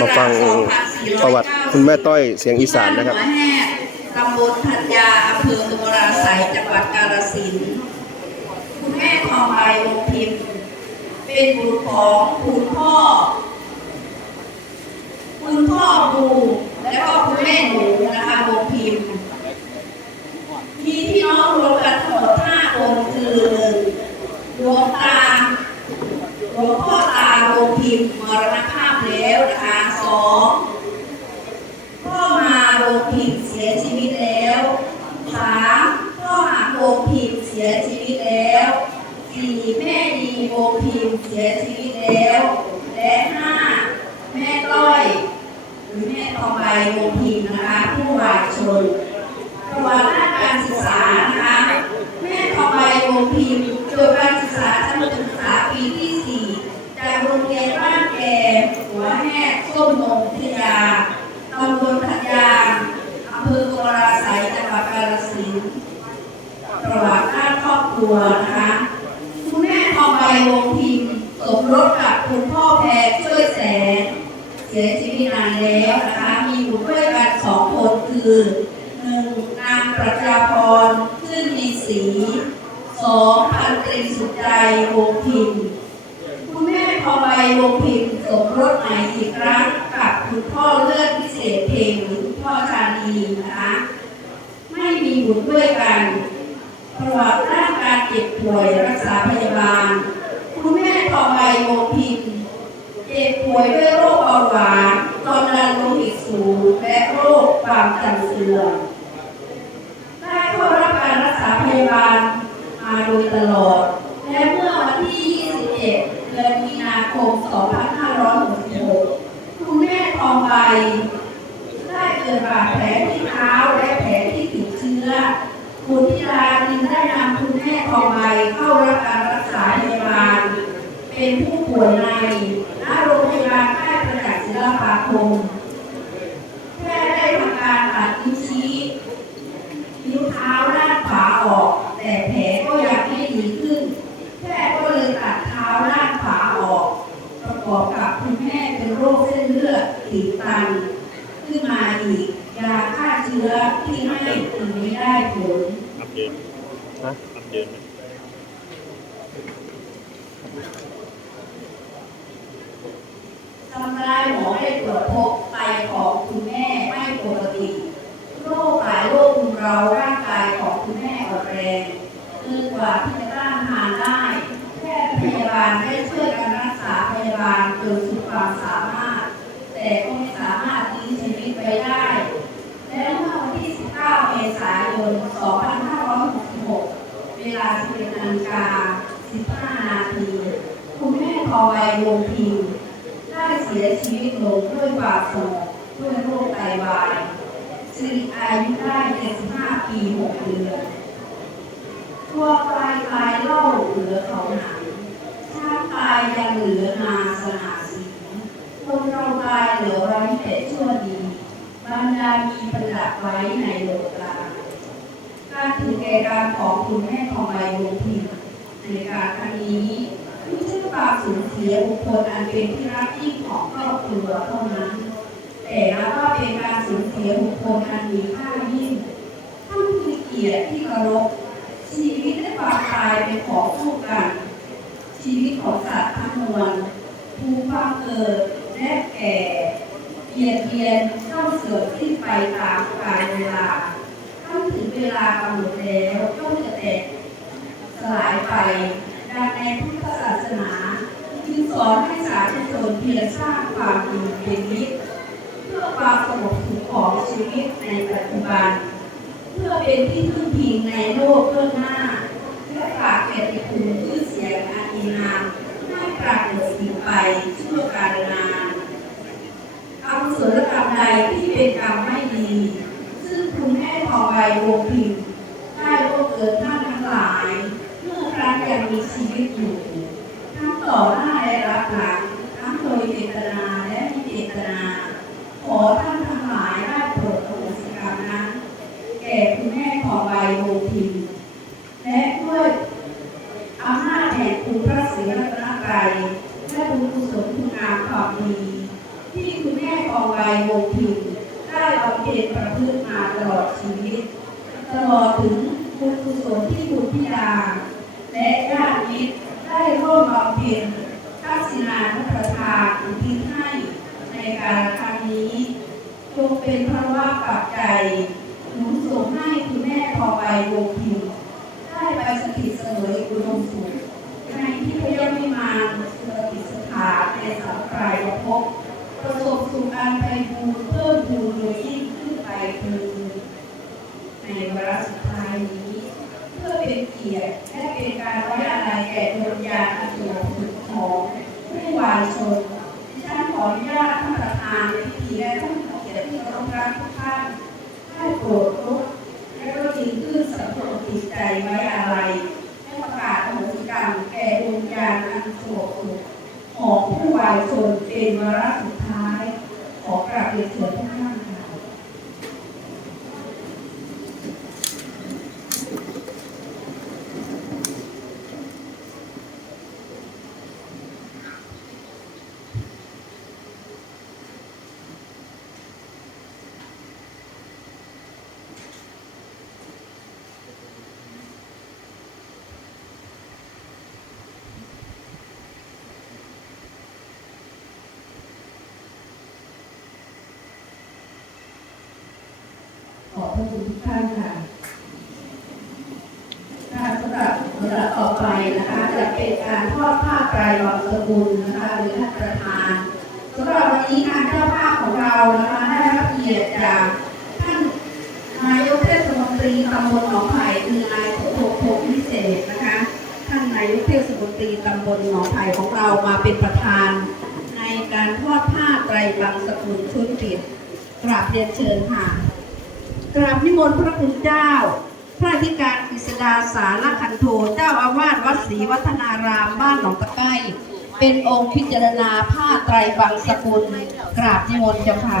มาฟังประวัติคุณแม่ต้อยเสียงอีสานนะครับตำบลพัทยาอำเภอตุมราสายจังหวัดกาฬสินธุ์คุณแม่ทองใบวงพิมพ์ เป็นบุตรของคุณพ่อ คุณพ่อบูและก็คุณแม่หนูนะคะวงพิมพ์ มีพี่น้องรวมกันทั้งหมดห้าคนคือหนึ่งหลวงตาหลวงพ่อตาโรงพิมพ์มรณภา พแล้วนะสองพ่อมาโรงพิมพ์เสียชีวิตแล้วสามพ่อหาโรงพิมพ์เสียชีวิตแล้วสี่แม่ดีโรงพิมพ์เสียชีวิตแล้ว และห้าแม่ต้อย หรือแม่ทองใบโงพิดนะคะผู้วายชน กส้มงพิทยาตำบลพัทยาอำเภอกราสัยจังหวัดกาฬสินธุ์ประวัติด้านครอบครัวนะคะคุณแม่ทองใบวงพิมพ์สมรสกับคุณพ่อแพรช่วยแสงเสียชีวิตนานแล้วนะคะมีบุตรด้วยกันสองคนคือหนึ่งนางประชาพรชื่นมีศรีสองพันตรีสุดใจวงพิมพ์ คุณแม่ทอใบวงพิมพ์สมรสใหม่อีกครั้งกับคุณพ่อเลิศพิเศษเพลงหรือคุณพ่อชาลีนะคะไม่มีบุตรด้วยกันประวัติด้านการเจ็บป่วยรักษาพยาบาล คุณแม่ทองใบวงพิมพ์เจ็บป่วยด้วยโรคเบาหวานความดันโลหิตสูงและโรคความจำเสื่อมได้เข้ารับการรักษาพยาบาลมาโดยตลอด และเมื่อวันที่ 21 เดือนมีนาคม 2566 คุณแไป ได้เกิดบาดแผลที่เท้าและแผลที่ติดเชื้อ คุณพิลาจึงได้นำคุณแม่ทองใบเข้ารับการรักษาพยาบาล เป็นผู้ป่วยในณโรงพยาบาลค่ายประจักษ์ศิลปาคมแพทย์ได้ทำการตัดนิ้วชี้ นิ้วเท้าด้านขวาออก แต่แผลก็ยังไม่ดีขึ้น แพทย์ก็เลยตัดเท้าด้านขวาออก ประกอบกับคุณแม่เป็นโรคเส้นเลือดตีบตัน ขึ้นมาอีกยาฆ่าเชื้อที่ให้กินไม่ได้ผลอัปเดินฮะอัปเดินไหมทำได้หมอได้ตรวจพบไตของคุณแม่ไม่ปกติ โรคหลายโรครุมเราร่างกายของคุณแม่อ่อนแรงเกินกว่าที่จะต้านทานได้แพทย์พยาบาลได้ช่วยกันรักษาพยาบาลจนสุดความสามารถ แต่ก็ไม่สามารถยื้อชีวิตไว้ได้ และเมื่อวันที่ 19 เมษาย น 2566 เวลา11นาฬิกา 15 นาที คุณแม่ทองใบวงพิมได้เสียชีวิตลงด้วยบาดโศกด้วยโรคไตวายสิริอายุได้75ปี 6 เดือนตัวปลายตายเล่าเหลือเขาหนังช้างตายยังเหลือนาสนาสีคนเราตายเหลือไว้แต่ชั่วดีบรรดามีประดับไว้ในโลกา การถึงแก่การของคุณแม่ทองใบวงพิในการครั้งนี้ไม่ใช่ความสูญเสียบุคคลอันเป็นที่รักยิ่งของครอบครัวเท่านั้น แต่นับว่าเป็นการสูญเสียบุคคลอันมีค่ายิ่งท่านผู้มีเกียรติที่เคารพชีวิตและความตายเป็นของคู่กัน ชีวิตของสัตว์ทั้งมวลภูมิความเกิดและแก่เบียดเบียนเข้าเสื่อมสิ้นไปตามกาลเวลา ถ้าถึงเวลากำหนดแล้วย่อมจะแตกสลายไป ดังในพุทธศาสนาจึงสอนให้สาธุชนเพียรสร้างความดีเป็นมิตเพื่อความสงบสุขของชีวิตในปัจจุบัน เพื่อเป็นที่พึ่งพิงในโลกเบื้องหน้าและฝากเกียรติคุณชื่อเสียงอันดีงามให้ปรากฏสิ่งไปชั่วกาลนานอกุศลกรรมใดที่เป็นกรรมไม่ดี ซึ่งคุณแม่ทองใบ วงพิมพ์ได้ล่วงเกินท่านทั้งหลาย เมื่อครั้งยังมีชีวิตอยู่ ทั้งต่อหน้าและรับหลัง ทั้งโดยเจตนาและไม่เจตนา ขอท่านทั้งหลายได้โปรดอโหสิกรรมนั้น แก่คุณแม่ทองใบวงพิมพ์และด้วยอำนาจแห่งคุณพระศรีรัตนตรัยและบุญกุศลคุณงามความดีที่คุณแม่ทองใบวงพิมพ์ได้บำเพ็ญประพฤติมาตลอดชีวิต ตลอดถึงบุญกุศลที่คุณพิดา และญาติมิตรได้ร่วมบำเพ็ญทักษิณานุประทานอุทิศให้ในการครั้งนี้จงเป็นพระว่าปัจจัยหนุนส่งให้คุณแม่ทองใบวงพิมพ์ได้ไปสถิตเสวยอุดมสุขในที่พยาวิมานสุรติสถานในสังกายภพประสบสุขอันไปบูเพิ่มบูรณ์โดยยิ่งขึ้นไปคือ ในวาระสุดท้ายนี้ เพื่อเป็นเกียรติและเป็นการไว้อาลัยแก่ดวงวิญาณอันสูงสุดของผู้วายชนดิฉันขออนุญาตท่านประธานในพิธีและท่านผู้เกียรติที่เคารพรักทุกท่านได้โปรดลุกและก็จึงขึ้นสำรวจจิตใจไว้อะไรให้ประกาศอโหสิกรรมแก่ดวงวิญาณอันโศกสุขของผู้วายชนเป็นวาระสุดท้าย ขอกราบเรียนเชิญทุกท่านค่ะ ข อบพระคุณทุกท่านค่ะค่ะสำหรับเวลาต่อไปนะคะจะเป็นการทอดผ้าไตรบางสกุลนะคะหรือท่านประธานสำหรับวันนี้ทางเจ้าภาพของเรานะคะได้รับเกียรติจากท่านนายกเทศมนตรีตำบลหนองไผ่คือนายสมภพโพธิพิเศษนะคะท่านนายกเทศมนตรีตำบลหนองไผ่ของเรามาเป็นประธาน ในการทอดผ้าไตรบางสกุลชุดปิดกราบเรียนเชิญค่ะ กราบนิมนต์พระคุณเจ้า พระธิการกฤษดาสารคันโทเจ้าอาวาสวัดศรีวัฒนารามบ้านหนองตะไคร้เป็นองค์พิจารณาผ้าไตรบางสกุล กราบนิมนต์เจ้าค่ะ